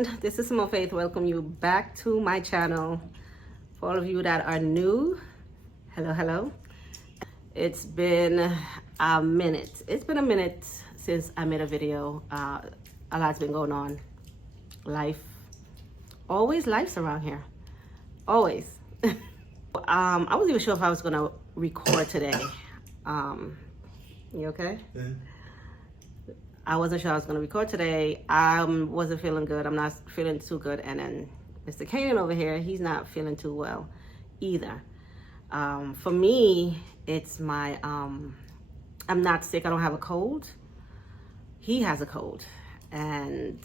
everyone, this is Mo Faith. Welcome you back to my channel. For all of you that are new, hello. It's been a minute. It's been a minute since I made a video. A lot's been going on. Life, always life's around here, always. I wasn't even sure if I was gonna record today. You okay? Yeah. I wasn't sure I was going to record today. I wasn't feeling good. I'm not feeling too good. And then Mr. Kanan over here, he's not feeling too well either. For me, it's my, I'm not sick. I don't have a cold. He has a cold. And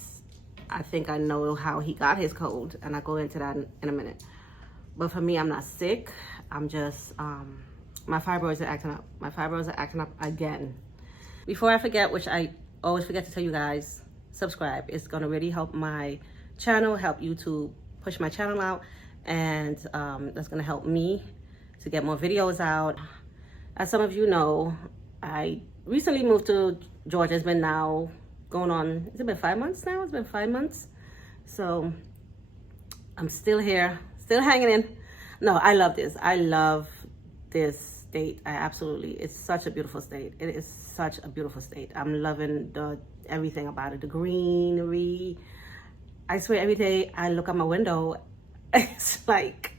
I think I know how he got his cold. And I'll go into that in a minute. But for me, I'm not sick. I'm just, my fibroids are acting up. My fibroids are acting up again. Before I forget, which I always forget to tell you guys, subscribe. It's gonna really help my channel, help YouTube push my channel out, and that's gonna help me to get more videos out. As some of you know, I recently moved to Georgia. It's been now going on, has it been 5 months now? It's been 5 months. So I'm still here, still hanging in. No, I love this. I love this state. It's such a beautiful state. It is such a beautiful state. I'm loving everything about it, the greenery. I swear every day I look out my window, it's like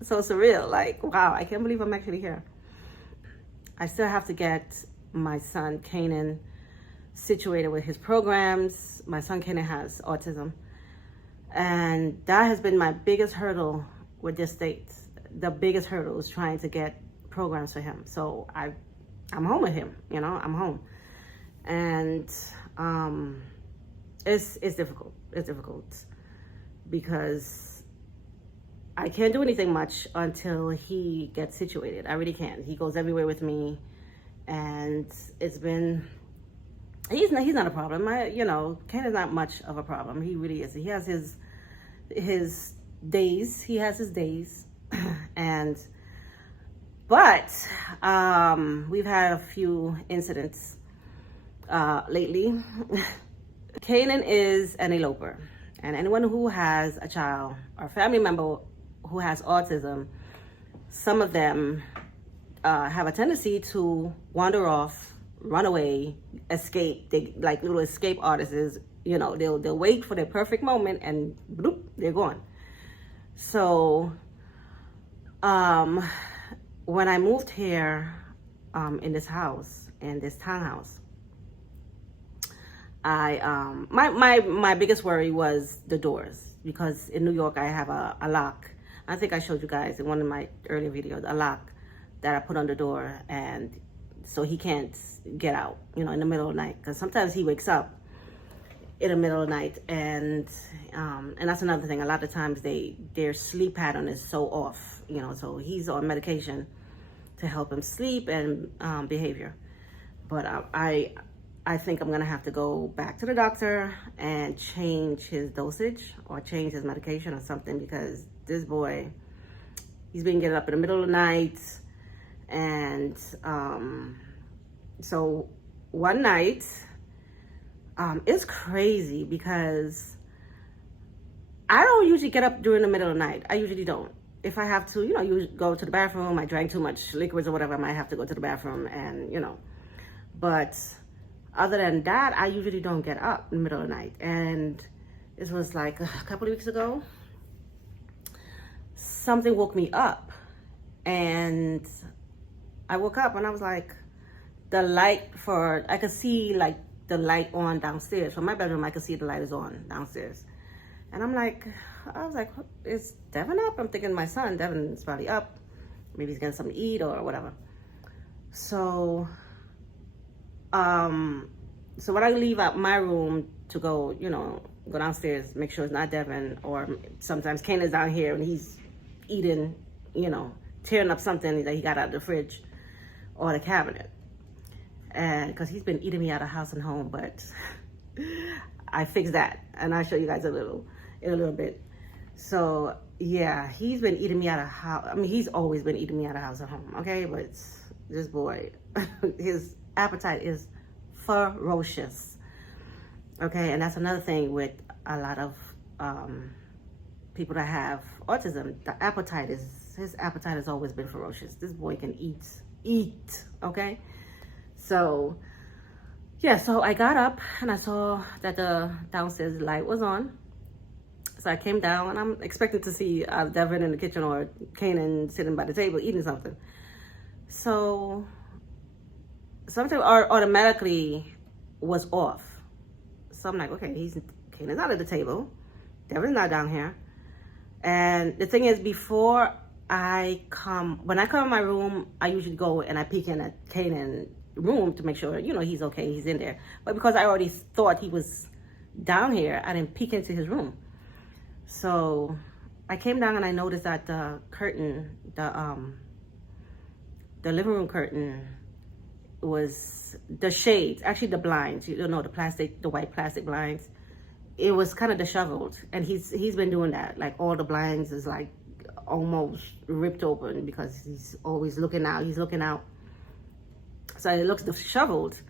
so surreal. Like, wow, I can't believe I'm actually here. I still have to get my son Kanan situated with his programs. My son Kanan has autism, and that has been my biggest hurdle with this state. The biggest hurdle is trying to get programs for him. So I'm home with him, you know, I'm home. And it's difficult. It's difficult because I can't do anything much until he gets situated. I really can't. He goes everywhere with me, and it's been, he's not a problem. Ken is not much of a problem. He really is. He has his days. He has his days. But we've had a few incidents lately. Kanan is an eloper, and anyone who has a child or family member who has autism, some of them have a tendency to wander off, run away, escape. They like little escape artists. You know, they'll wait for their perfect moment and bloop, they're gone. So when I moved here in this house, in this townhouse, my biggest worry was the doors, because in New York I have a lock. I think I showed you guys in one of my earlier videos, a lock that I put on the door, and so he can't get out, you know, in the middle of the night, because sometimes he wakes up in the middle of the night, and that's another thing. A lot of times their sleep pattern is so off, you know, so he's on medication to help him sleep and behavior. But I think I'm gonna have to go back to the doctor and change his dosage or change his medication or something, because this boy, he's been getting up in the middle of the night. And so one night, it's crazy because I don't usually get up during the middle of the night. I usually don't. If I have to, you know, you go to the bathroom, I drank too much liquids or whatever, I might have to go to the bathroom and, you know. But other than that, I usually don't get up in the middle of the night. And this was like a couple of weeks ago. Something woke me up. And I woke up and I was like, I could see like the light on downstairs. From my bedroom, I could see the light is on downstairs. And I was like, is Devin up? I'm thinking my son, Devin's probably up. Maybe he's getting something to eat or whatever. So, so when I leave out my room to go, you know, go downstairs, make sure it's not Devin, or sometimes Kanan's down here and he's eating, you know, tearing up something that he got out of the fridge or the cabinet. And because he's been eating me out of house and home, but I fixed that, and I'll show you guys in a little bit. So yeah, he's been eating me out of house. I mean, he's always been eating me out of house and home, okay? But this boy, his appetite is ferocious, okay? And that's another thing with a lot of people that have autism, his appetite has always been ferocious. This boy can eat, okay? So, yeah, so I got up and I saw that the downstairs light was on. So I came down and I'm expecting to see Devin in the kitchen or Kanan sitting by the table eating something. So something automatically was off. So I'm like, okay, Kanan's not at the table. Devin's not down here. And the thing is, when I come in my room, I usually go and I peek in at Kanan's room to make sure, he's okay, he's in there. But because I already thought he was down here, I didn't peek into his room. So I came down and I noticed that the curtain, the living room curtain was the shades, actually the blinds, the white plastic blinds. It was kind of disheveled, and he's been doing that. Like all the blinds is like almost ripped open because he's always looking out. He's looking out, so it looks disheveled,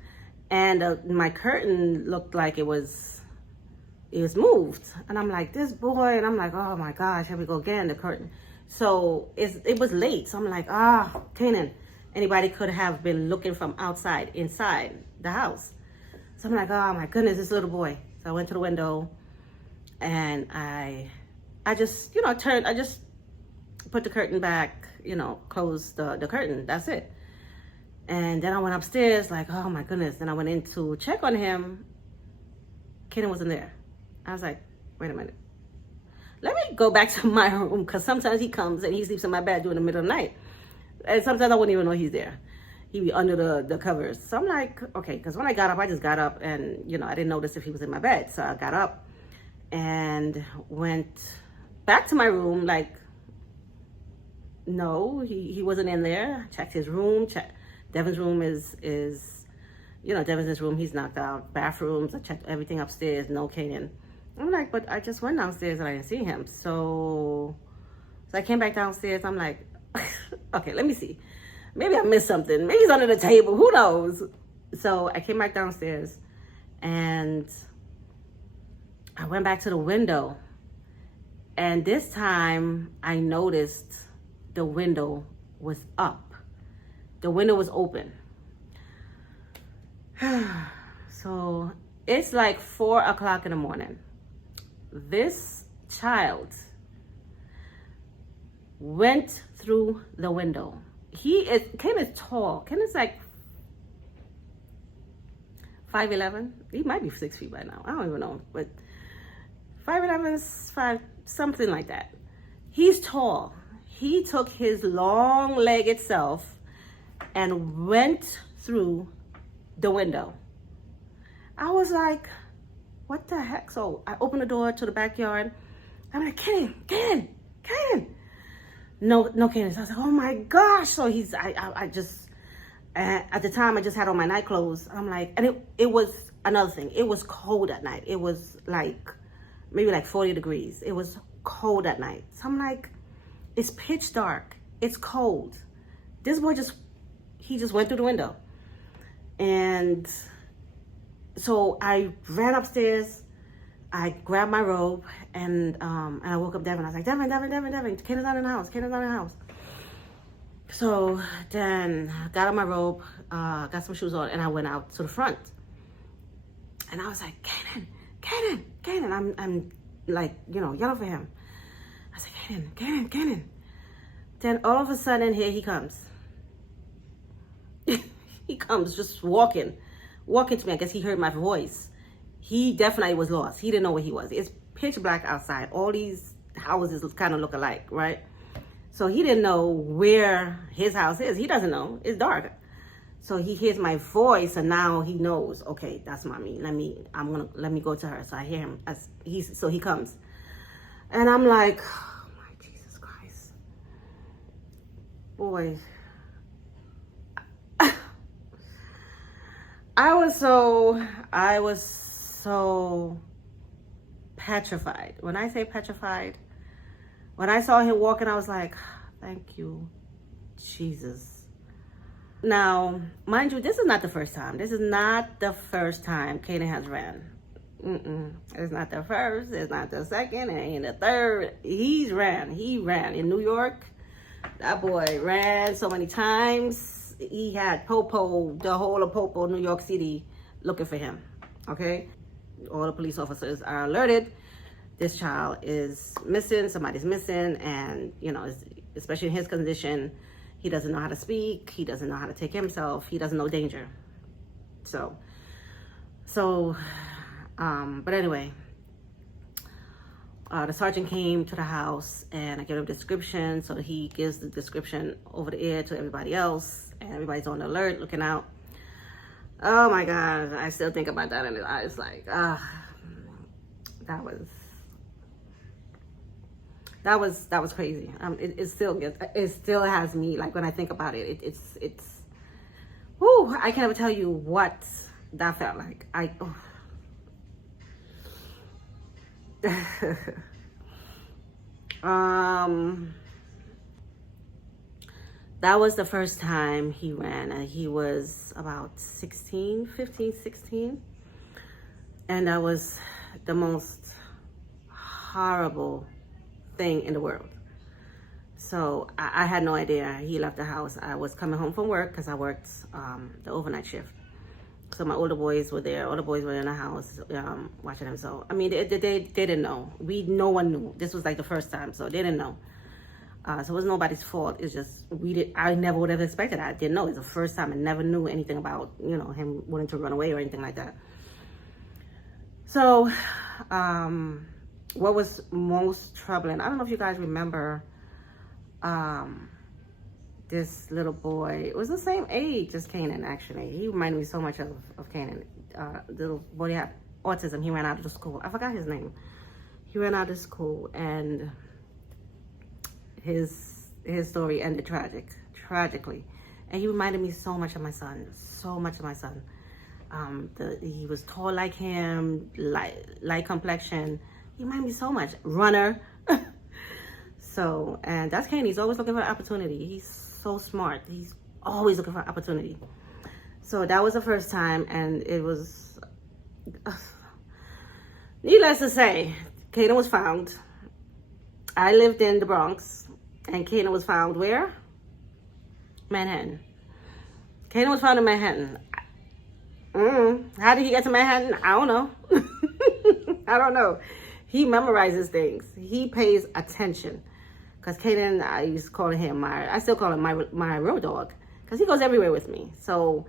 and my curtain looked like it was moved. And I'm like, this boy, and I'm like, oh my gosh, here we go again, the curtain. So it was late, so I'm like, Kanan, anybody could have been looking from outside inside the house. So I'm like, oh my goodness, this little boy. So I went to the window and I just, I just put the curtain back, closed the curtain. That's it. And then I went upstairs like, oh my goodness. Then I went in to check on him. Kanan wasn't there. I was like, wait a minute. Let me go back to my room, because sometimes he comes and he sleeps in my bed during the middle of the night. And sometimes I wouldn't even know he's there. He'd be under the covers. So I'm like, okay, because when I got up, I just got up and, I didn't notice if he was in my bed. So I got up and went back to my room like, no, he wasn't in there. Checked his room. Devin's room is Devin's in his room. He's knocked out. Bathrooms. I checked everything upstairs. No Kanan. I'm like, but I just went downstairs and I didn't see him. So I came back downstairs. I'm like, okay, let me see. Maybe I missed something. Maybe he's under the table. Who knows? So I came back downstairs and I went back to the window. And this time I noticed the window was up. The window was open. So it's like 4 o'clock in the morning. This child went through the window. Ken is tall. Ken is like 5'11". He might be 6 feet by now. I don't even know. But 5'11", something like that. He's tall. He took his long-legged self and went through the window. I was like, what the heck? So I opened the door to the backyard. I'm like, Kanan. No Kanan. So I was like, oh my gosh. So I just, at the time I just had on my night clothes. I'm like, and it was another thing. It was cold at night. It was like, maybe like 40 degrees. It was cold at night. So I'm like, it's pitch dark. It's cold. This boy he just went through the window. And so I ran upstairs. I grabbed my robe and I woke up Devin. I was like, Devin. Kanan's not in the house. So then I got on my robe, got some shoes on, and I went out to the front. And I was like, Kanan. I'm like, yelling for him. I was like, Kanan. Then all of a sudden, here he comes. He comes just walking to me. I guess he heard my voice. He definitely was lost. He didn't know where he was. It's pitch black outside. All these houses kind of look alike, right? So he didn't know where his house is. He doesn't know. It's dark. So he hears my voice, and now he knows, okay, that's mommy. Let me go to her. So I hear him so he comes. And I'm like, oh my Jesus Christ. Boy. I was so petrified. When I say petrified, when I saw him walking, I was like, thank you, Jesus. Now, mind you, this is not the first time. This is not the first time Kanan has ran. It's not the first, it's not the second, it ain't the third. He ran in New York. That boy ran so many times. He had Popo, the whole of Popo, New York City, looking for him. Okay, all the police officers are alerted. This child is missing. Somebody's missing, and you know, especially in his condition, he doesn't know how to speak. He doesn't know how to take himself. He doesn't know danger. But anyway, the sergeant came to the house, and I gave him a description, so he gives the description over the air to everybody else, and everybody's on alert, looking out. Oh my God, I still think about that, and I was like, that was crazy. It still has me, like, when I think about it, it's whoo, I can't even tell you what that felt like. That was the first time he ran. He was about 15, 16. And that was the most horrible thing in the world. So I had no idea he left the house. I was coming home from work because I worked the overnight shift. So my older boys were there. All the boys were in the house watching them. So, I mean, they didn't know. No one knew. This was like the first time, so they didn't know. So it was nobody's fault. It's just, I never would have expected that. I didn't know. It's the first time. I never knew anything about, you know, him wanting to run away or anything like that. So, what was most troubling, I don't know if you guys remember, this little boy, it was the same age as Kanan, actually. He reminded me so much of Kanan. The little boy had autism. He ran out of the school. I forgot his name. He ran out of school, and his story ended tragically. And he reminded me so much of my son. He was tall like him, light complexion. He reminded me so much. Runner. So, and that's Kanan. He's always looking for an opportunity. He's so smart. He's always looking for an opportunity. So that was the first time, and it was, needless to say, Kanan was found. I lived in the Bronx, and Kanan was found where? Manhattan. Kanan was found in Manhattan. How did he get to Manhattan? I don't know. I don't know. He memorizes things. He pays attention. Because Kanan, I used to call him I still call him my road dog. Because he goes everywhere with me. So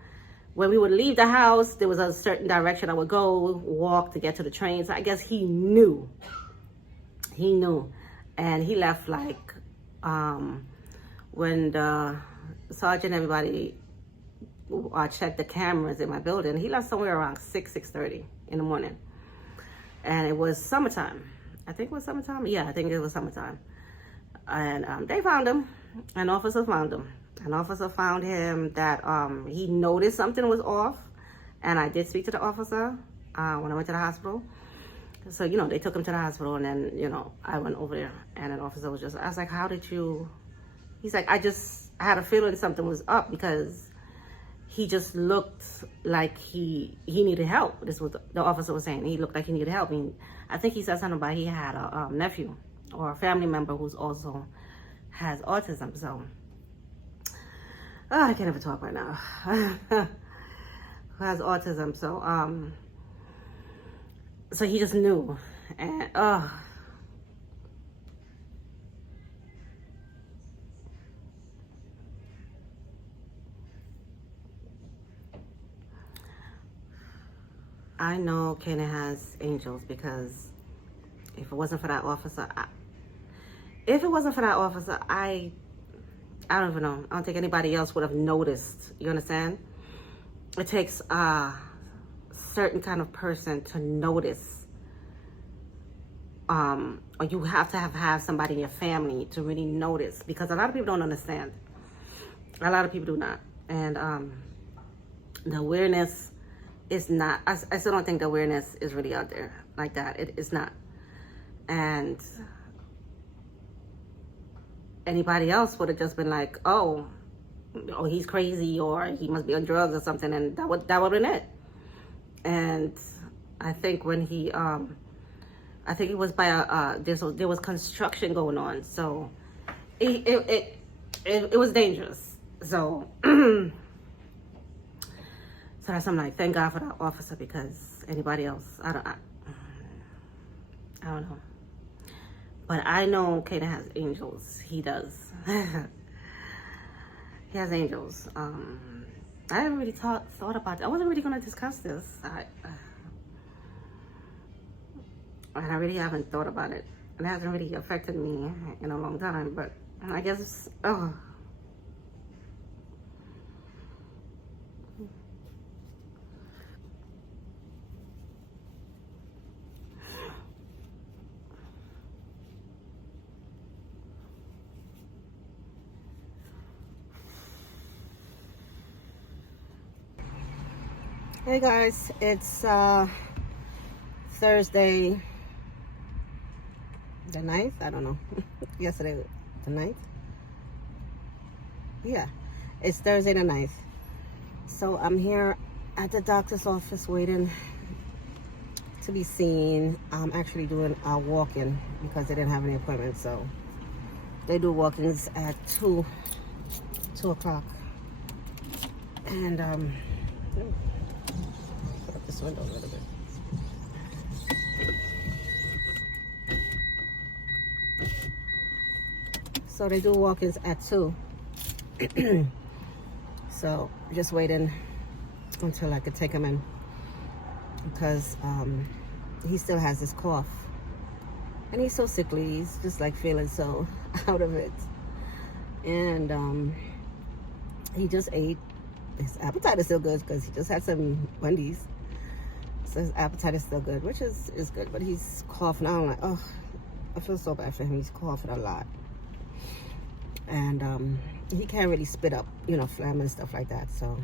when we would leave the house, there was a certain direction I would go, walk to get to the train. So I guess he knew. And he left like, when the sergeant and everybody checked the cameras in my building, he left somewhere around 6:30 in the morning. And it was summertime. I think it was summertime. Yeah, I think it was summertime. And they found him. An officer found him. An officer found him that he noticed something was off. And I did speak to the officer when I went to the hospital. So, you know, they took him to the hospital, and then, you know, I went over there, and an officer was I was like, how did you, he's like, I had a feeling something was up, because he just looked like he needed help. This was the officer was saying. He looked like he needed help. I think he said something about he had a nephew or a family member who's also has autism. So, I can't even talk right now. Who has autism. So he just knew. And, I know Kanan has angels, because if it wasn't for that officer, I don't even know. I don't think anybody else would have noticed. You understand? It takes a certain kind of person to notice. Or you have to have somebody in your family to really notice, because a lot of people don't understand. A lot of people do not. And the awareness is not, I still don't think the awareness is really out there like that. It's not. And anybody else would have just been like, oh, he's crazy, or he must be on drugs or something, and that would have been it. And I think when he, I think it was by there was construction going on, so it was dangerous. So, so that's, I'm like, thank God for that officer, because anybody else, I don't know. But I know Kaden has angels. He does. He has angels. I haven't really thought about it. I wasn't really going to discuss this. I really haven't thought about it. It hasn't really affected me in a long time. But I guess, oh. Hey guys, it's Thursday the 9th, I don't know. Yesterday the 9th. Yeah, it's Thursday the 9th. So I'm here at the doctor's office waiting to be seen. I'm actually doing a walk-in because they didn't have any appointments, so they do walk-ins at 2 o'clock. And put up this window a little bit. So they do walk-ins at 2. So just waiting until I could take him in, because he still has this cough and he's so sickly. He's just like feeling so out of it, and he just ate. His appetite is still good because he just had some Wendy's, so his appetite is still good, which is good. But he's coughing. I'm like, oh, I feel so bad for him. He's coughing a lot, and he can't really spit up, you know, phlegm and stuff like that. So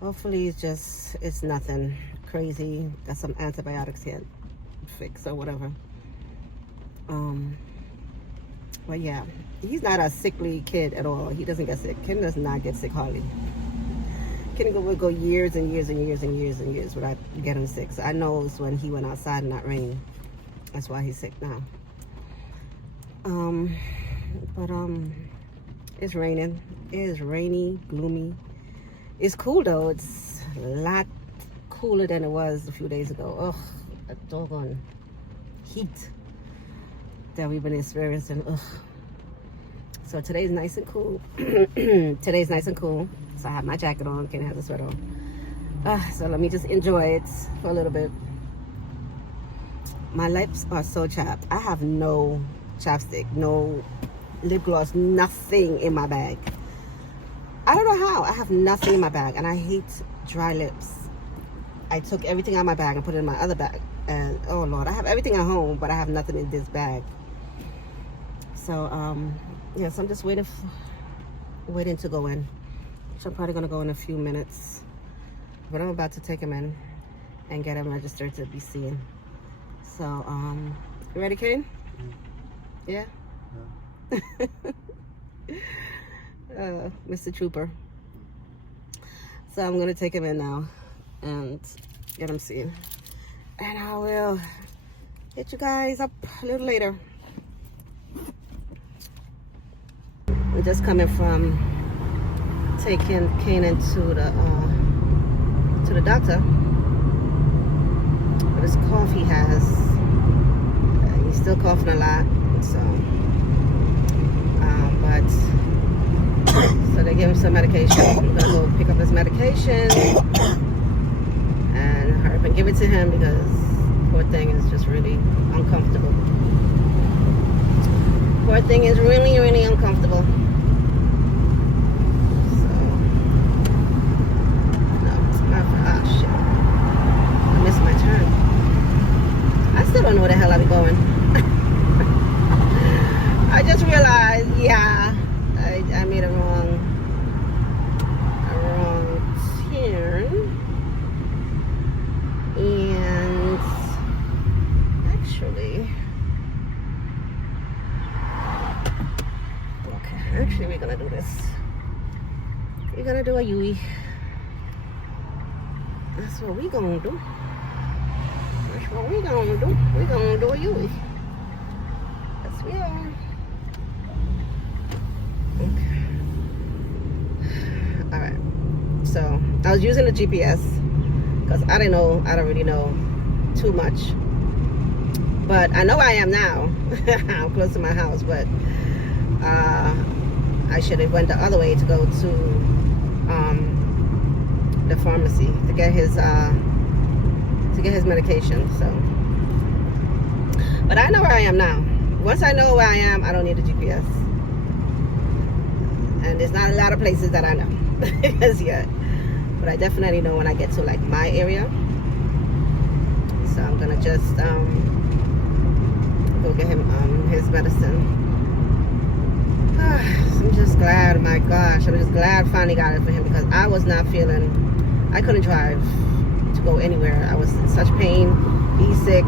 hopefully it's nothing crazy. Got some antibiotics here, fix or whatever. But yeah, he's not a sickly kid at all. He doesn't get sick. Ken does not get sick hardly. Ken would go years and years and years and years and years without getting sick. So I know it's when he went outside and not rain. That's why he's sick now. But it's raining. It is rainy, gloomy. It's cool though. It's a lot cooler than it was a few days ago. Ugh, that doggone heat that we've been experiencing. Ugh. So today's nice and cool. Today's nice and cool. So I have my jacket on. Ken has a sweater on. So let me just enjoy it for a little bit. My lips are so chapped. I have no chapstick, no lip gloss, nothing in my bag. I don't know how. I have nothing in my bag, and I hate dry lips. I took everything out of my bag and put it in my other bag, and oh Lord, I have everything at home, but I have nothing in this bag. So yes, I'm just waiting to go in. So I'm probably gonna go in a few minutes, but I'm about to take him in and get him registered to be seen. So you ready, Kane? Yeah. Mr. Trooper. So I'm gonna take him in now and get him seen, and I will hit you guys up a little later. We're just coming from taking Kanan to the doctor. But this cough he has, he's still coughing a lot. So, so they gave him some medication. I'm gonna go pick up his medication and hurry up and give it to him, because poor thing is just really uncomfortable. Poor thing is really, really uncomfortable. So, no, oh shit. I missed my turn. I still don't know where the hell I be going. I just realized, yeah, I made a wrong turn. And actually, we're gonna do this. We're gonna do a U-E. That's what we're gonna do. That's what we gonna do. We gonna do a Yui. Yes, we are. Okay. All right. So I was using the GPS because I don't really know too much. But I know where I am now. I'm close to my house, but I should have went the other way to go to the pharmacy to get his medication. So, but I know where I am now. Once I know where I am, I don't need a GPS. And there's not a lot of places that I know as yet. But I definitely know when I get to like my area. So I'm gonna just go get him his medicine. I'm just glad, my gosh, I'm just glad I finally got it for him because I was not feeling, I couldn't drive to go anywhere. I was in such pain. He's sick.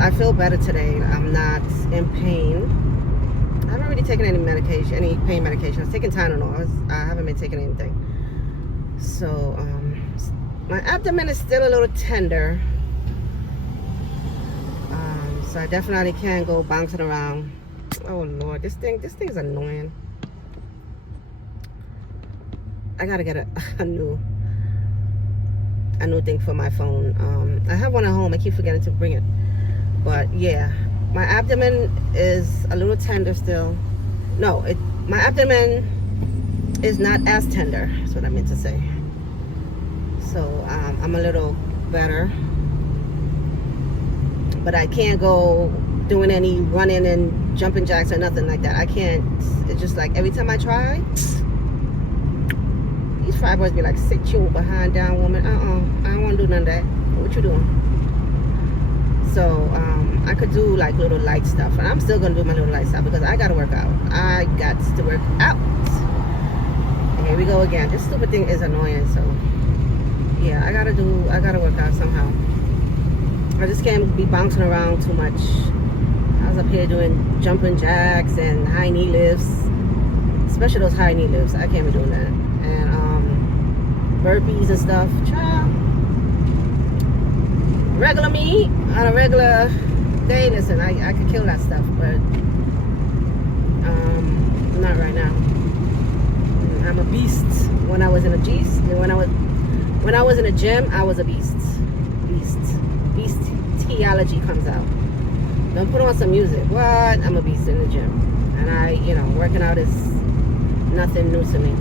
I feel better today. I'm not in pain. I haven't really taken any medication, any pain medication. I was taking Tylenol. I haven't been taking anything. So my abdomen is still a little tender. So I definitely can't go bouncing around. Oh Lord, this thing's annoying. I gotta get a new thing for my phone. I have one at home. I keep forgetting to bring it. But yeah, my abdomen is a little tender still. No, my abdomen is not as tender. That's what I meant to say. So I'm a little better. But I can't go doing any running and jumping jacks or nothing like that. I can't. It's just like every time I try, these fry boys be like, sit your behind down, woman. I don't want to do none of that. What you doing? So I could do like little light stuff, and I'm still gonna do my little light stuff because I gotta work out. I got to work out. And here we go again. This stupid thing is annoying. So yeah, I gotta work out somehow. I just can't be bouncing around too much. I was up here doing jumping jacks and high knee lifts, especially those high knee lifts. I can't be doing that. And burpees and stuff. Child. Regular me on a regular day, listen, I could kill that stuff, but not right now. I'm a beast. When I was in a when I was in a gym, I was a beast. Beast-theology comes out. Don't put on some music. What? I'm a beast in the gym. And working out is nothing new to me.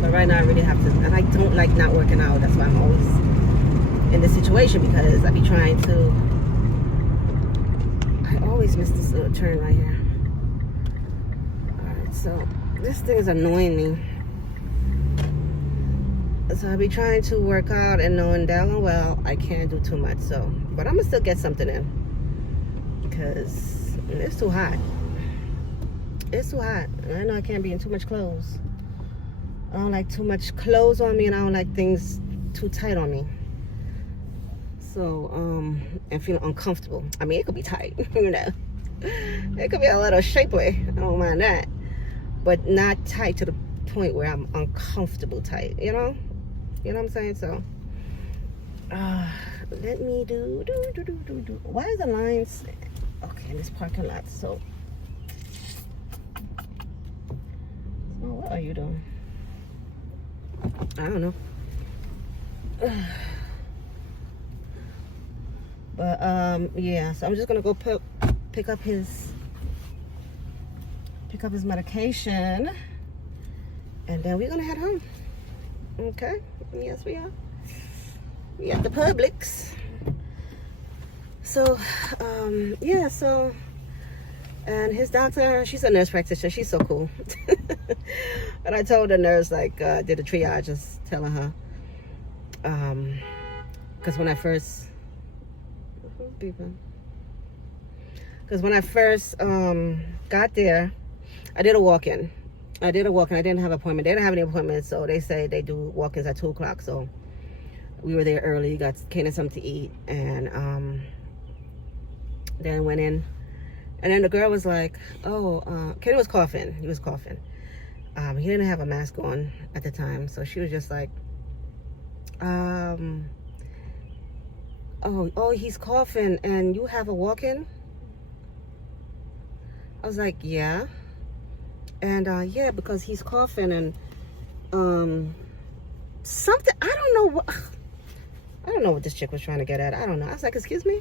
But right now I really have to, and I don't like not working out. That's why I'm always in this situation because I be trying to, I always miss this little turn right here. Alright, so this thing is annoying me. So I be trying to work out and knowing damn well I can't do too much. So, but I'm gonna still get something in because it's too hot. It's too hot. And I know I can't be in too much clothes. I don't like too much clothes on me, and I don't like things too tight on me. So, and feeling uncomfortable. I mean, it could be tight, It could be a little shapely. I don't mind that. But not tight to the point where I'm uncomfortable tight, You know what I'm saying? So, let me do. Why is the lines? Okay, in this parking lot. So what are you doing? I don't know. But yeah, so I'm just gonna go pick up his medication, and then we're gonna head home. Okay? Yes, we are. We at the Publix. So yeah, so, and his doctor, she's a nurse practitioner. She's so cool. And I told the nurse, like, did a triage, just telling her, because when I first got there, I did a walk-in. I didn't have an appointment. They didn't have any appointments, so they say they do walk-ins at 2 o'clock. So we were there early, got Kanan something to eat, and then went in. And then the girl was like, oh, Kanan was coughing. He was coughing. He didn't have a mask on at the time, so she was just like, oh, he's coughing and you have a walk-in? I was like, yeah. And yeah, because he's coughing and something, I don't know what this chick was trying to get at. I don't know. I was like, excuse me?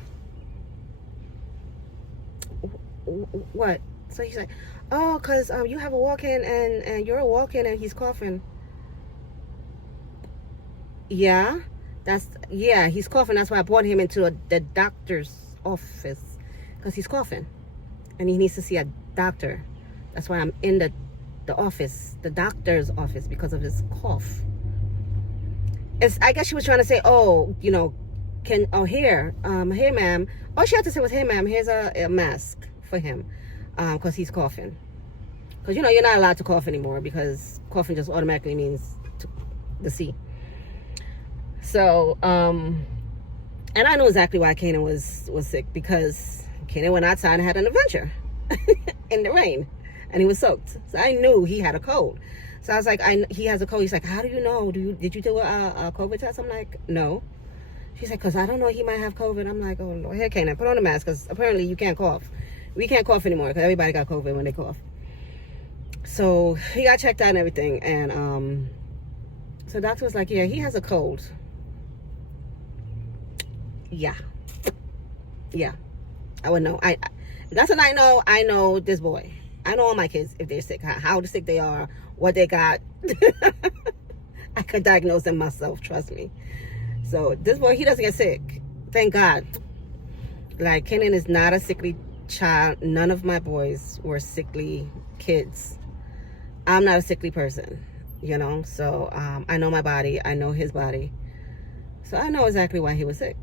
What? So he's like, oh, because you have a walk-in and you're a walk-in and he's coughing. Yeah, yeah, he's coughing. That's why I brought him into the doctor's office, because he's coughing and he needs to see a doctor. That's why I'm in the office, the doctor's office, because of his cough. I guess she was trying to say, oh, you know, hey ma'am. All she had to say was, hey ma'am, here's a mask for him, because he's coughing. Because, you know, you're not allowed to cough anymore, because coughing just automatically means the C. So, and I know exactly why Kanan was sick, because Kanan went outside and had an adventure in the rain, and he was soaked. So I knew he had a cold. So I was like, he has a cold. He's like, how do you know? Did you do a COVID test? I'm like, no. She's like, because I don't know, he might have COVID. I'm like, oh, Lord. Here, Kanan, put on a mask, because apparently you can't cough. We can't cough anymore, because everybody got COVID when they cough. So he got checked out and everything. And so the doctor was like, yeah, he has a cold. Yeah. I would know. That's what I know this boy. I know all my kids, if they're sick, how sick they are, what they got. I could diagnose them myself, trust me. So this boy, he doesn't get sick. Thank God. Like, Kenan is not a sickly child. None of my boys were sickly kids. I'm not a sickly person, you know. So I know my body. I know his body. So I know exactly why he was sick.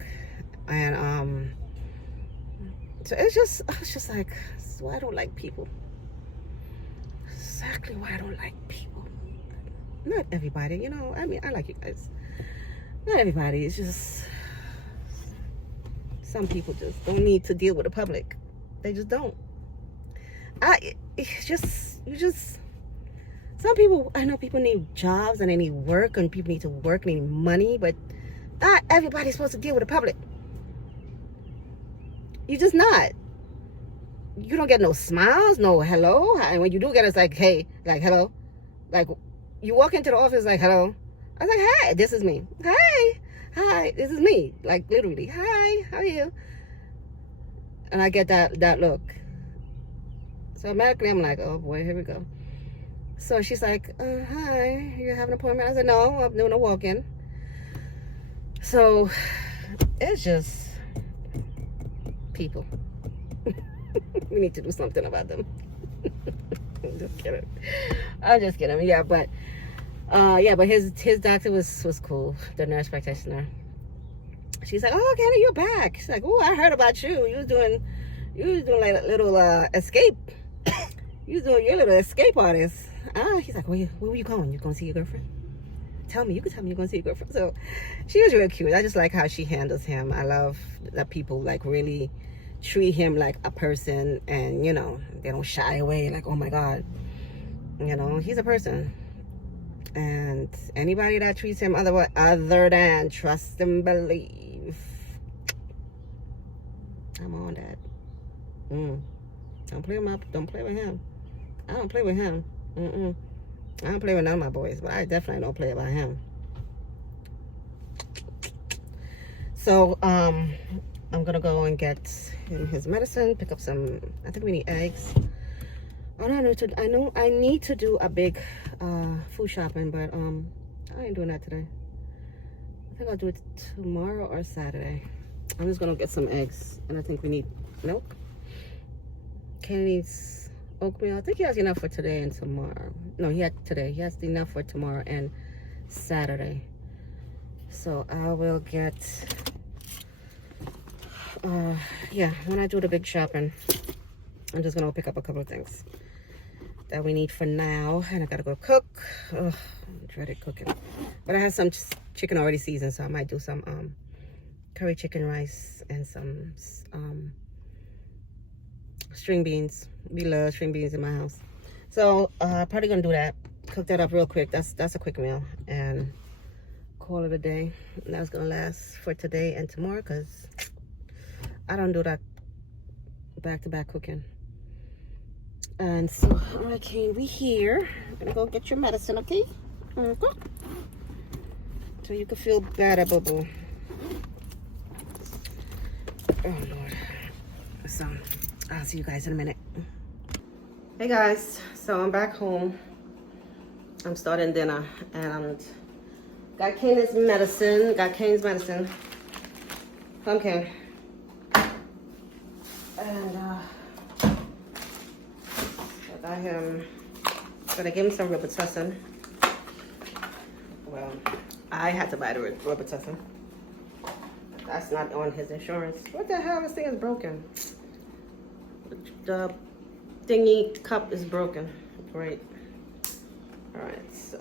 And so it's just like, this is why I don't like people. Exactly why I don't like people. Not everybody, you know. I mean, I like you guys. Not everybody. It's just some people just don't need to deal with the public. They just don't. Some people, I know people need jobs and they need work, and people need to work and they need money, but not everybody's supposed to deal with the public. You're just not. You don't get no smiles, no hello. And when you do get it, it's like, hey, like, hello. Like, you walk into the office like, hello. I was like, hey, this is me. Hey, hi, this is me. Like, literally, hi, how are you? And I get that look. So automatically I'm like, oh boy, here we go. So she's like, hi, you have an appointment? I said, no, I'm doing a walk-in. So it's just people. We need to do something about them. I'm just kidding. Yeah, but his doctor was cool. The nurse practitioner. She's like, oh, Kenny, you're back. She's like, oh, I heard about you. You was doing like a little escape. You was doing your little escape artist. He's like, where were you going? You going to see your girlfriend? Tell me. You can tell me you're going to see your girlfriend. So she was real cute. I just like how she handles him. I love that people like really treat him like a person, and you know, they don't shy away like, oh my God, you know, he's a person. And anybody that treats him other than trust and believe, I'm on that. Don't play him up. Don't play with him. I don't play with him. I don't play with none of my boys, but I definitely don't play about him. So I'm gonna go and get him his medicine, pick up some, I think we need eggs. I need to do a big food shopping, but I ain't doing that today. I think I'll do it tomorrow or Saturday. I'm just gonna get some eggs, and I think we need milk. Kenny needs oatmeal. I think he has enough for today and tomorrow. No, he has enough for tomorrow and Saturday. So I will get when I do the big shopping, I'm just gonna pick up a couple of things that we need for now, and I gotta go cook. Ugh, I dreaded cooking, but I have some chicken already seasoned, so I might do some curry chicken rice and some string beans. We love string beans in my house, so probably gonna do that. Cook that up real quick. That's a quick meal, and call it a day. And that's gonna last for today and tomorrow, because I don't do that back-to-back cooking. And so, all right, Kane, we here. I'm gonna go get your medicine, okay? Okay. So you can feel better, boo-boo. Oh, Lord. So, I'll see you guys in a minute. Hey, guys. So, I'm back home. I'm starting dinner. And got Kane's medicine. Come, Kane. And, I am gonna give him some Robitussin. Well, I had to buy the Robitussin. That's not on his insurance. What the hell? This thing is broken. The thingy cup is broken. Great. All right, so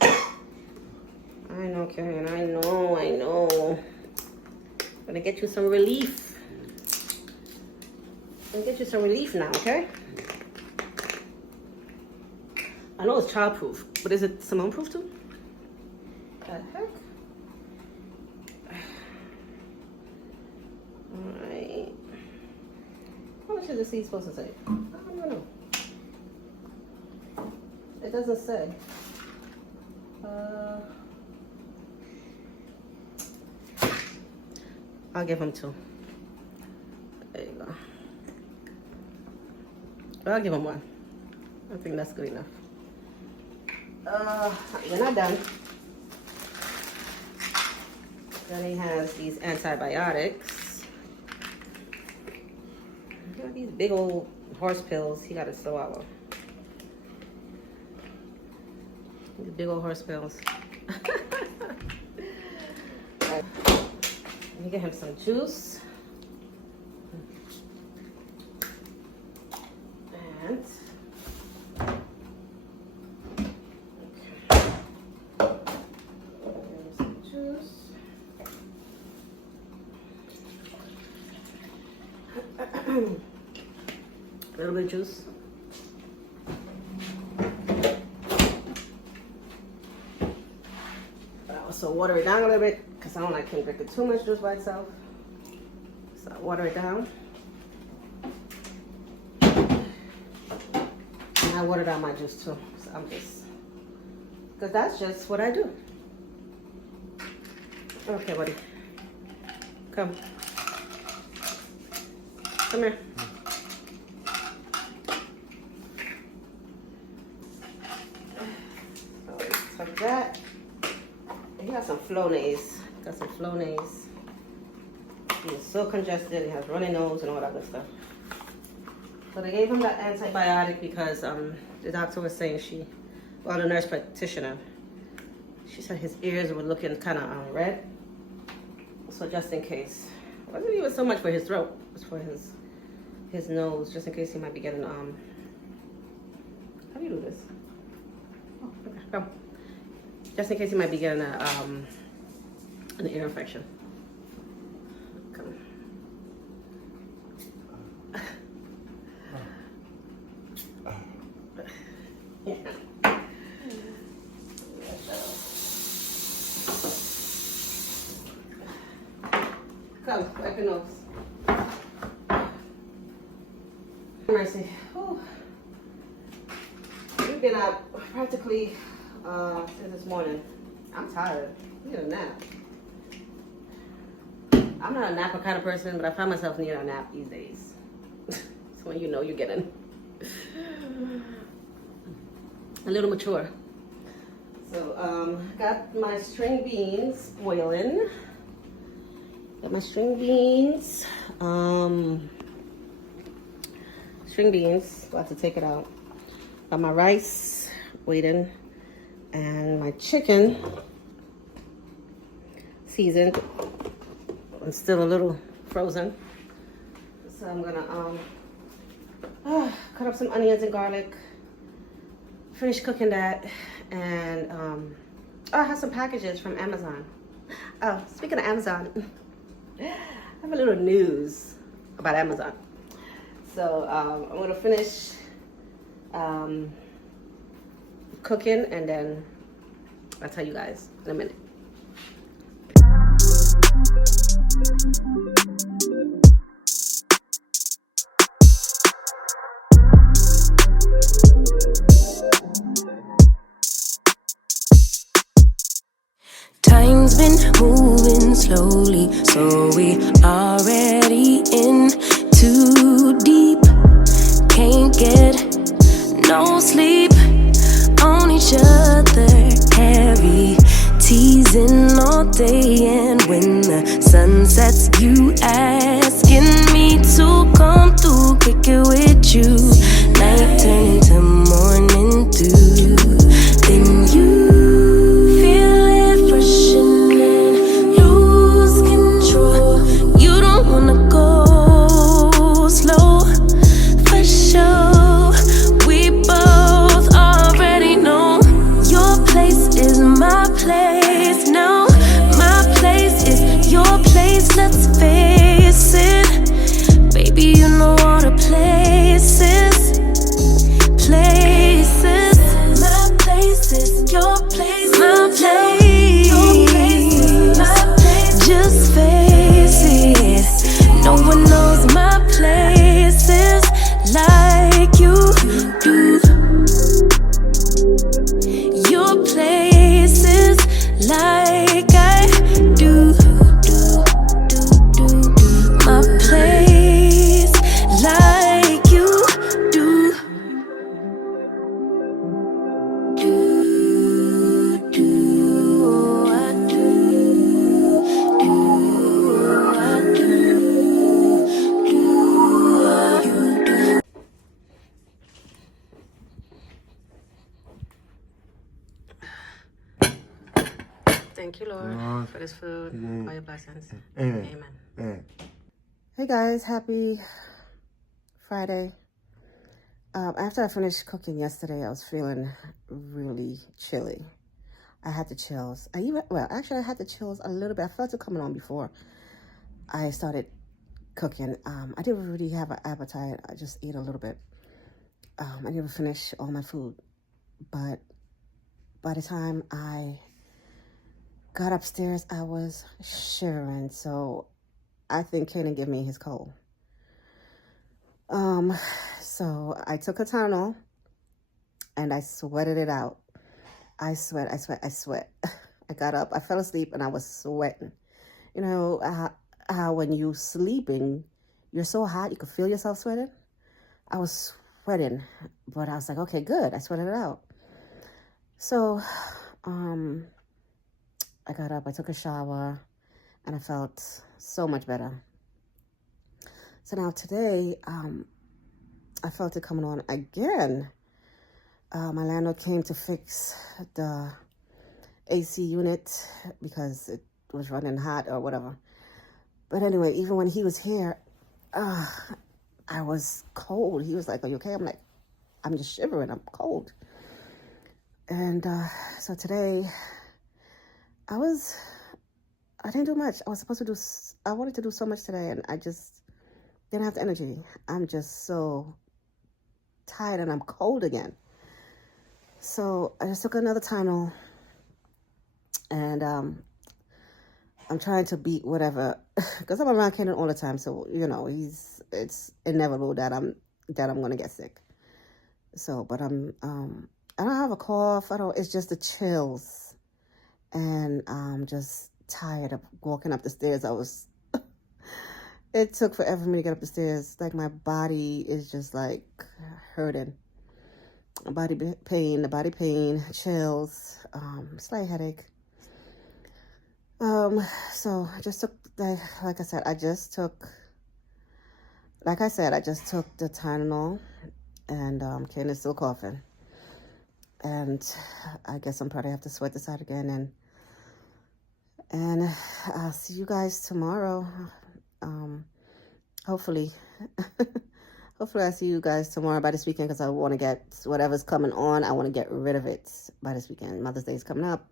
I know, Karen. I know. I'm gonna get you some relief. I'm gonna get you some relief now, okay? I know it's childproof, but is it Simone-proof too? The heck? Alright. How much is the seed supposed to say? I don't know. It doesn't say. I'll give him 2. There you go. I'll give him 1. I think that's good enough. You're not done. Then he has these antibiotics. These big old horse pills he got to swallow. These big old horse pills. Right. Let me get him some juice. And a little bit of juice. But I also water it down a little bit because I don't like him drinking too much juice by itself. So I water it down. And I water down my juice too. So I'm just, because that's just what I do. Okay, buddy. Come. Come here. Like that. And he has some Flonase. He's so congested. He has runny nose and all that good stuff. So they gave him that antibiotic because the doctor was saying the nurse practitioner, she said his ears were looking kind of red. So just in case, it wasn't even so much for his throat, it was for his nose, just in case he might be getting how do you do this? Oh, okay, come. Just in case he might be getting an ear infection. Come. Yeah. Come, wipe your nose. Mercy. Whew. We've been out practically since this morning. I'm tired. I need a nap. I'm not a napper kind of person, but I find myself needing a nap these days. So when you know you're getting a little mature. So got my string beans boiling. Got my string beans. About to take it out. Got my rice waiting, and my chicken seasoned and still a little frozen. So I'm gonna cut up some onions and garlic. Finish cooking that, and I have some packages from Amazon. Oh, speaking of Amazon, I have a little news about Amazon. So I'm gonna finish cooking, and then I'll tell you guys in a minute. Time's been moving slowly, so we already in too deep. Can't get no sleep on each other, heavy teasing all day. And when the sun sets, you asking me to come through, kick it with you. Night turn into morning dew. Then you Thank you, Lord, for this food, all your blessings. Amen. Amen. Hey guys, happy Friday. After I finished cooking yesterday, I was feeling really chilly. I had the chills. I had the chills a little bit. I felt it coming on before I started cooking. I didn't really have an appetite. I just ate a little bit. I never finished all my food, but by the time I got upstairs, I was shivering. So I think Kaden gave me his cold. So I took a Tylenol and I sweated it out. I sweat. I got up, I fell asleep, and I was sweating. You know how when you sleeping, you're so hot, you could feel yourself sweating? I was sweating, but I was like, okay, good. I sweated it out. So, I got up, I took a shower, and I felt so much better. So now today, I felt it coming on again. My landlord came to fix the AC unit because it was running hot or whatever. But anyway, even when he was here, I was cold. He was like, are you okay? I'm like, I'm just shivering. I'm cold. And so today, I didn't do much. I wanted to do so much today, and I just didn't have the energy. I'm just so tired, and I'm cold again. So I just took another Tylenol, and I'm trying to beat whatever, because I'm around Kenan all the time. So you know, it's inevitable that I'm gonna get sick. So, but I don't have a cough. It's just the chills, and I'm just tired of walking up the stairs. It took forever for me to get up the stairs. Like my body is just like hurting. Body pain, chills, slight headache. So I just took like I said, I just took the Tylenol, and Ken is still coughing. And I guess I'm probably have to sweat this out again, and I'll see you guys tomorrow. Hopefully I see you guys tomorrow by this weekend, because I want to get whatever's coming on. I want to get rid of it by this weekend. Mother's Day is coming up,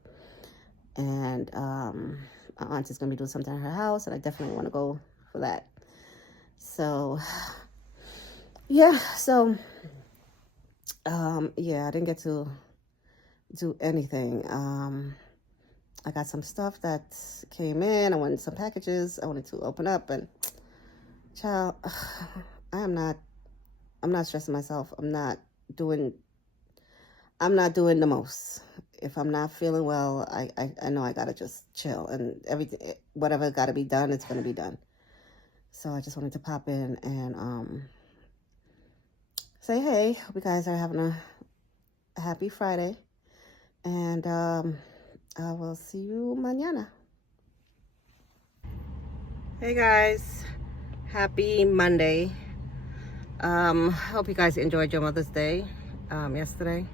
and my auntie's gonna be doing something at her house, and I definitely want to go for that. So yeah, I didn't get to do anything. I got some stuff that came in. I wanted some packages I wanted to open up, and child, I'm not stressing myself. I'm not doing the most. If I'm not feeling well, I know I gotta just chill, and everything, whatever gotta be done, it's gonna be done. So I just wanted to pop in and say, hey, hope you guys are having a happy Friday, and I will see you mañana. Hey guys, happy Monday. Hope you guys enjoyed your Mother's Day yesterday.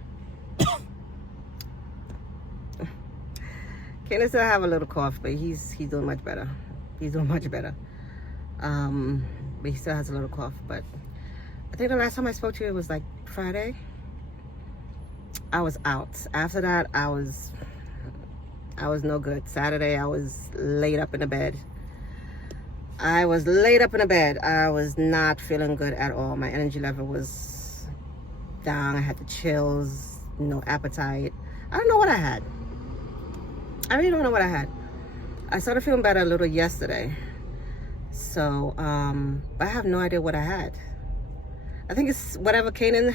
Kenneth still have a little cough, but he's doing much better. He's doing much better. But he still has a little cough. But I think the last time I spoke to you was like Friday. I was out. After that, I was no good. Saturday, I was laid up in the bed. I was not feeling good at all. My energy level was down. I had the chills, no appetite. I don't know what I had. I really don't know what I had. I started feeling better a little yesterday. So, but I have no idea what I had. I think it's whatever Kanan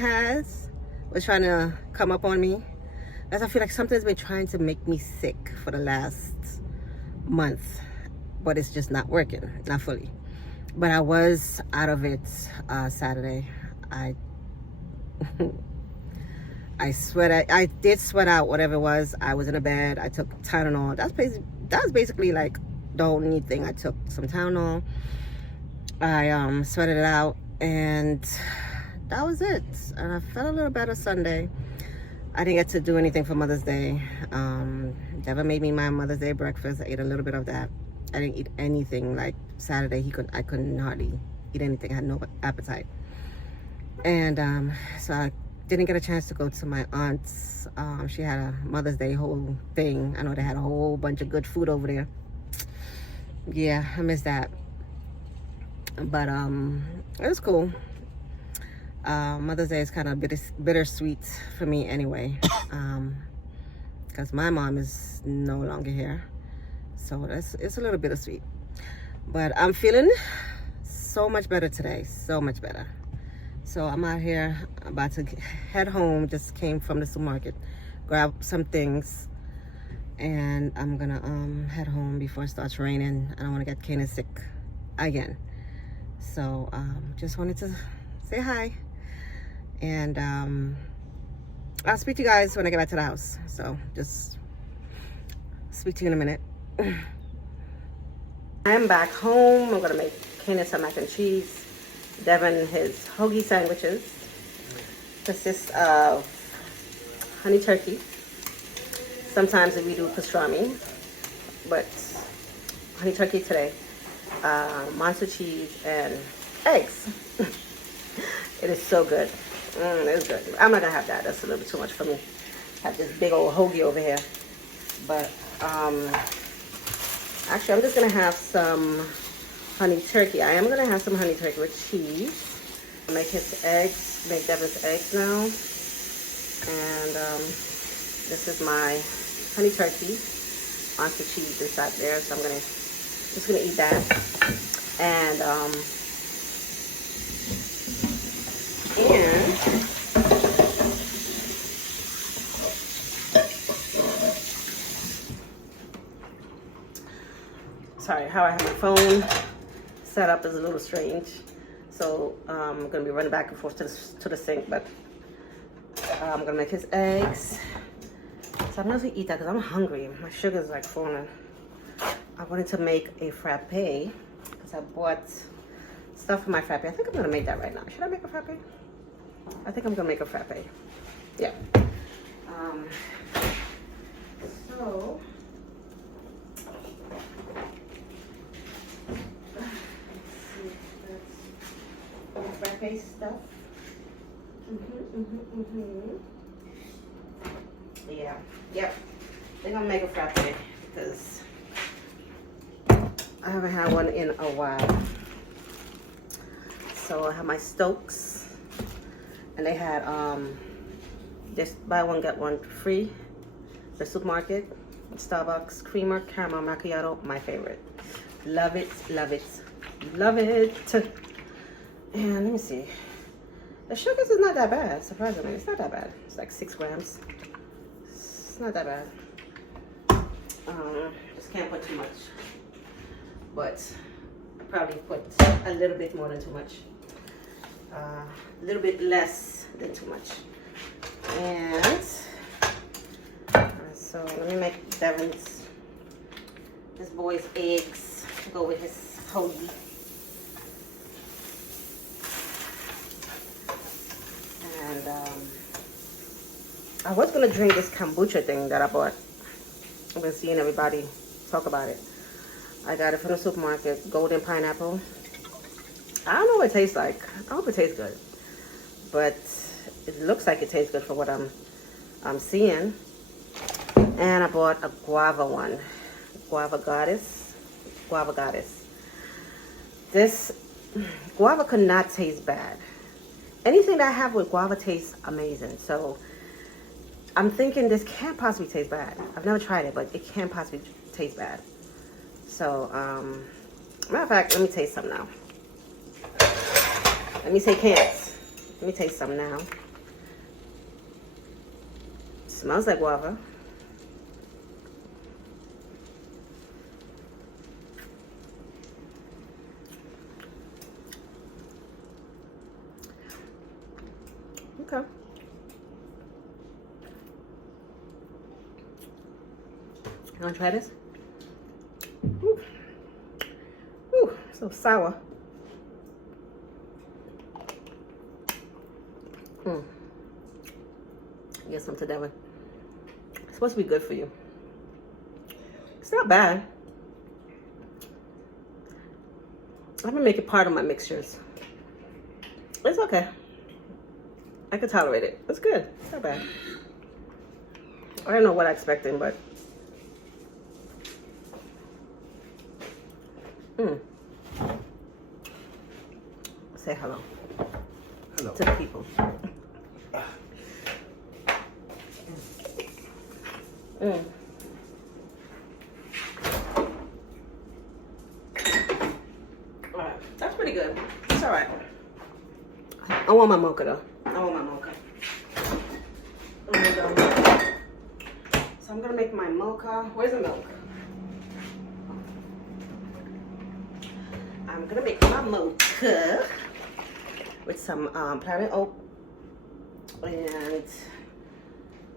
was trying to come up on me. As I feel like something's been trying to make me sick for the last month. But it's just not working, not fully. But I was out of it Saturday. I did sweat out whatever it was. I was in a bed. I took Tylenol. That's basically like the only thing. I took some Tylenol. I sweated it out, and that was it. And I felt a little better Sunday. I didn't get to do anything for Mother's Day. Devin made me my Mother's Day breakfast. I ate a little bit of that. I didn't eat anything. Like Saturday, I couldn't hardly eat anything. I had no appetite. And so I didn't get a chance to go to my aunt's. She had a Mother's Day whole thing. I know they had a whole bunch of good food over there. Yeah, I missed that. But it was cool. Mother's Day is kind of bittersweet for me anyway. Because my mom is no longer here. So it's a little bittersweet. But I'm feeling so much better today. So much better. So I'm out here about to head home. Just came from the supermarket, grab some things, and I'm gonna head home before it starts raining. I don't want to get Kanan sick again. So just wanted to say hi, and I'll speak to you guys when I get back to the house. So just speak to you in a minute. I'm back home. I'm gonna make Kanan some mac and cheese. Devin his hoagie sandwiches consist of honey turkey. Sometimes we do pastrami, but honey turkey today. Monster cheese and eggs. It is so good. It's good. I'm not gonna have that. That's a little bit too much for me. Have this big old hoagie over here. But actually, I'm just gonna have some honey turkey. I am gonna have some honey turkey with cheese. Make his eggs, make Devin's eggs now. And this is my honey turkey. Monster cheese inside there. So I'm just gonna eat that. And sorry, how I have my phone set up is a little strange, so I'm gonna be running back and forth to the sink, but I'm gonna make his eggs. So I'm not gonna eat that because I'm hungry. My sugar's like falling. I wanted to make a frappe because I bought stuff for my frappe. I think I'm gonna make that right now. Should I make a frappe? I think I'm gonna make a frappe. Yeah. So frappe stuff. Yeah. Yep. I think I'll make a frappe because I haven't had one in a while. So I have my Stokes, and they had this buy one get one free, the supermarket. Starbucks creamer caramel macchiato, my favorite. Love it, love it, love it. And let me see. The sugars is not that bad, surprisingly. It's not that bad. It's like 6 grams. It's not that bad. Just can't put too much. But probably put a little bit more than too much. A little bit less than too much. And so let me make Devin's, this boy's eggs go with his hoagie. And I was gonna drink this kombucha thing that I bought. I've been seeing everybody talk about it. I got it from the supermarket, golden pineapple. I don't know what it tastes like. I hope it tastes good. But it looks like it tastes good for what I'm seeing. And I bought a guava one. Guava Goddess. Guava Goddess. This guava could not taste bad. Anything that I have with guava tastes amazing. So I'm thinking this can't possibly taste bad. I've never tried it, but it can't possibly taste bad. So, matter of fact, let me taste some now. Let me say can't. Let me taste some now. Smells like guava. Okay. You wanna try this? Ooh. Ooh, so sour. Get some to Devin. It's supposed to be good for you. It's not bad. I'm gonna make it part of my mixtures. It's okay. I can tolerate it. It's good. It's not bad. I don't know what I'm expecting, but say hello. Hello. To the people. Alright, that's pretty good. It's alright. I want my mocha though. I want my mocha. So I'm gonna make my mocha. Where's the milk? I'm gonna make my mocha with some planet oat, and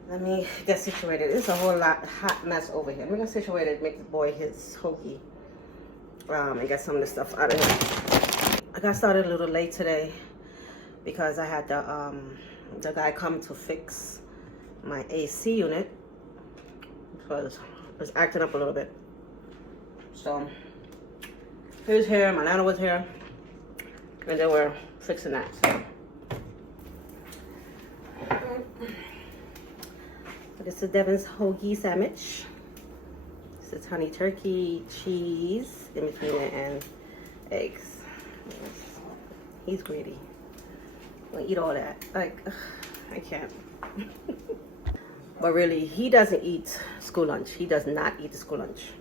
let me get situated. It's a whole hot mess over here. Let me get situated, make the boy his hoagie, and get some of this stuff out of here. I got started a little late today because I had the guy come to fix my AC unit because it was acting up a little bit. So he was here, my nana was here, and they were fixing that. So this is Devin's hoagie sandwich. This is honey turkey, cheese in between it, and eggs. He's greedy. I'll eat all that. Like, ugh, I can't. But really, he doesn't eat school lunch. He does not eat the school lunch.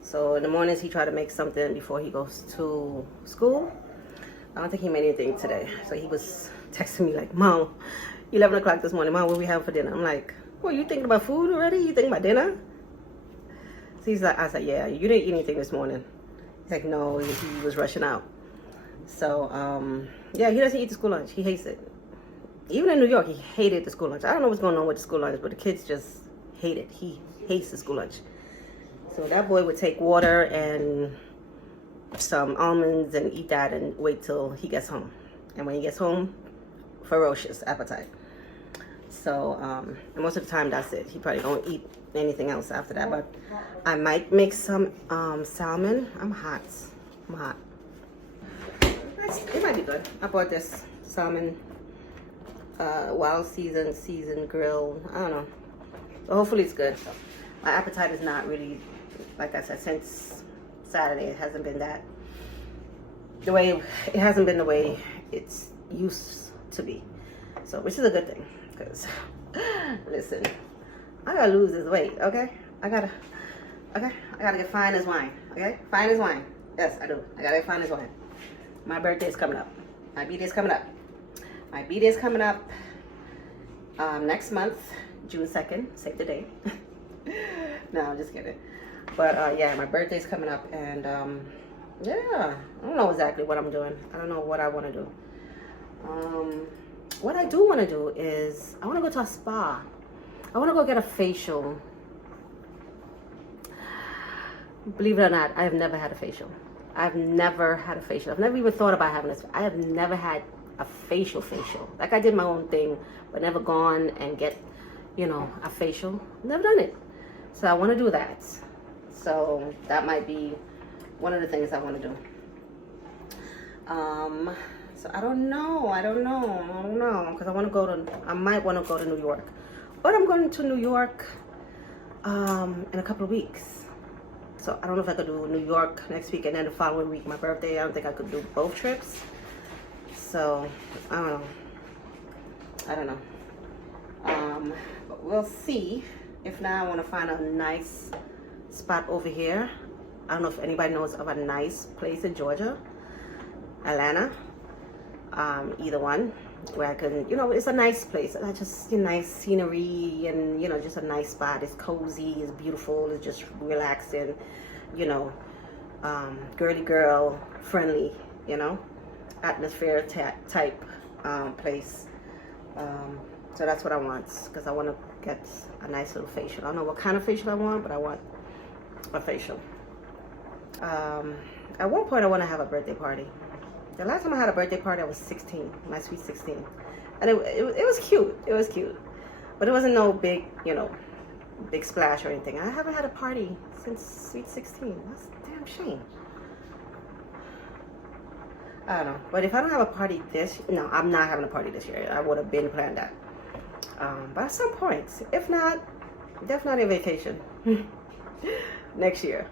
So in the mornings, he tried to make something before he goes to school. I don't think he made anything today. So he was texting me like, Mom, 11 o'clock this morning, Mom, what we have for dinner? I'm like, well, you thinking about food already? You thinking about dinner? So he's like, I said, yeah, you didn't eat anything this morning. He's like, no, he was rushing out. So, yeah, he doesn't eat the school lunch. He hates it. Even in New York, he hated the school lunch. I don't know what's going on with the school lunch, but the kids just hate it. He hates the school lunch. So that boy would take water and some almonds and eat that and wait till he gets home. And when he gets home, ferocious appetite. So most of the time that's it. He probably don't eat anything else after that. But I might make some salmon. I'm hot. It might be good. I bought this salmon wild seasoned grill. I don't know. But hopefully it's good. My appetite is not really, like I said, since Saturday it hasn't been the way it's used to be. So which is a good thing, because listen, I gotta lose this weight, okay? I gotta get fine as wine. Okay, fine as wine. Yes, I do. I gotta get fine as wine. My birthday's coming up. My B-day's coming up. My B-day's coming up next month, June 2nd. Save the date. No, I'm just kidding. But yeah, my birthday's coming up, and yeah, I don't know exactly what I'm doing. I don't know what I want to do. What I do want to do is I want to go to a spa. I want to go get a facial. Believe it or not, I have never had a facial. I've never had a facial. I've never even thought about having this. I have never had a facial. Like I did my own thing, but never gone and get, you know, a facial. Never done it. So I want to do that. So that might be one of the things I want to do. So I don't know, because I might want to go to New York. But I'm going to New York in a couple of weeks. So I don't know if I could do New York next week and then the following week, my birthday. I don't think I could do both trips. So I don't know. But we'll see. If not, I want to find a nice spot over here. I don't know if anybody knows of a nice place in Georgia, Atlanta, either one, where I can, you know, it's a nice place. I just nice scenery and, you know, just a nice spot. It's cozy, it's beautiful, it's just relaxing, you know, girly girl friendly, you know, atmosphere type place. So that's what I want, because I want to get a nice little facial. I don't know what kind of facial I want, but I want a facial. At one point I want to have a birthday party. The last time I had a birthday party, I was 16, my sweet 16. And it was cute. It was cute. But it wasn't no big, you know, big splash or anything. I haven't had a party since sweet 16. That's a damn shame. I don't know. But if I don't have a party no, I'm not having a party this year. I would have been planned that. But at some point, if not, definitely vacation. Next year.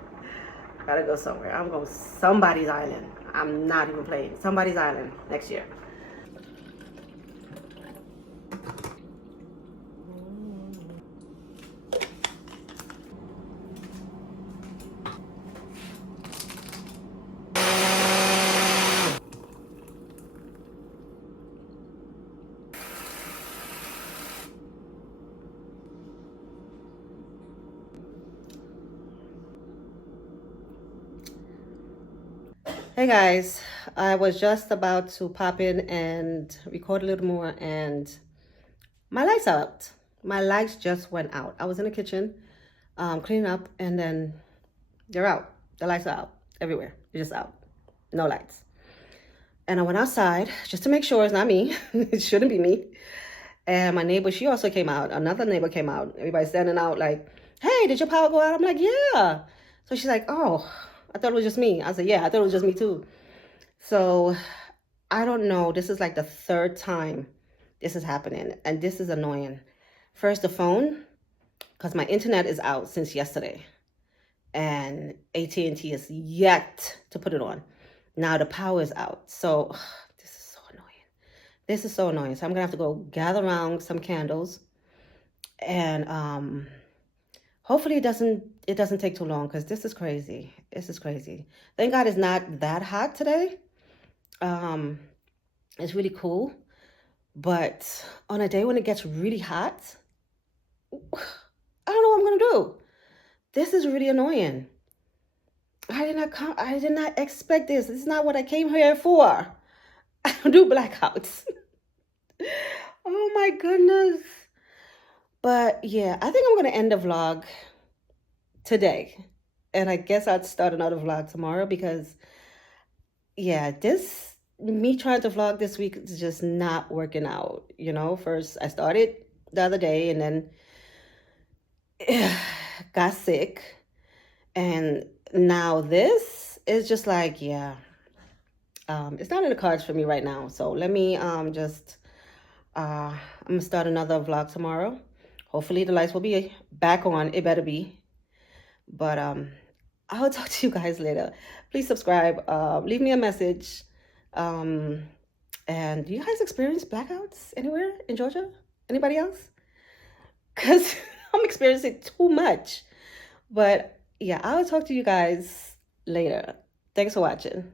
Gotta go somewhere. I'm going somebody's island. I'm not even playing. Somebody's island next year. Hey guys, I was just about to pop in and record a little more, and my lights are out. My lights just went out. I was in the kitchen cleaning up, and then they're out. The lights are out everywhere. They're just out. No lights. And I went outside just to make sure it's not me. It shouldn't be me. And my neighbor, she also came out. Another neighbor came out. Everybody's standing out like, hey, did your power go out? I'm like, yeah. So she's like, oh, I thought it was just me. I said, yeah, I thought it was just me too. So I don't know. This is like the third time this is happening. And this is annoying. First, the phone, because my internet is out since yesterday. And AT&T is yet to put it on. Now the power is out. So this is so annoying. This is so annoying. So I'm going to have to go gather around some candles. And hopefully it doesn't take too long, because this is crazy. This is crazy. Thank God it's not that hot today. It's really cool. But on a day when it gets really hot, I don't know what I'm going to do. This is really annoying. I did not expect this. This is not what I came here for. I don't do blackouts. Oh my goodness. But yeah, I think I'm going to end the vlog today. And I guess I'd start another vlog tomorrow, because yeah, me trying to vlog this week is just not working out. You know, first I started the other day and then got sick. And now this is just like, yeah, it's not in the cards for me right now. So let me I'm gonna start another vlog tomorrow. Hopefully the lights will be back on. It better be. But I'll talk to you guys later. Please subscribe. Leave me a message. And do you guys experience blackouts anywhere in Georgia? Anybody else? Because I'm experiencing too much. But yeah, I'll talk to you guys later. Thanks for watching.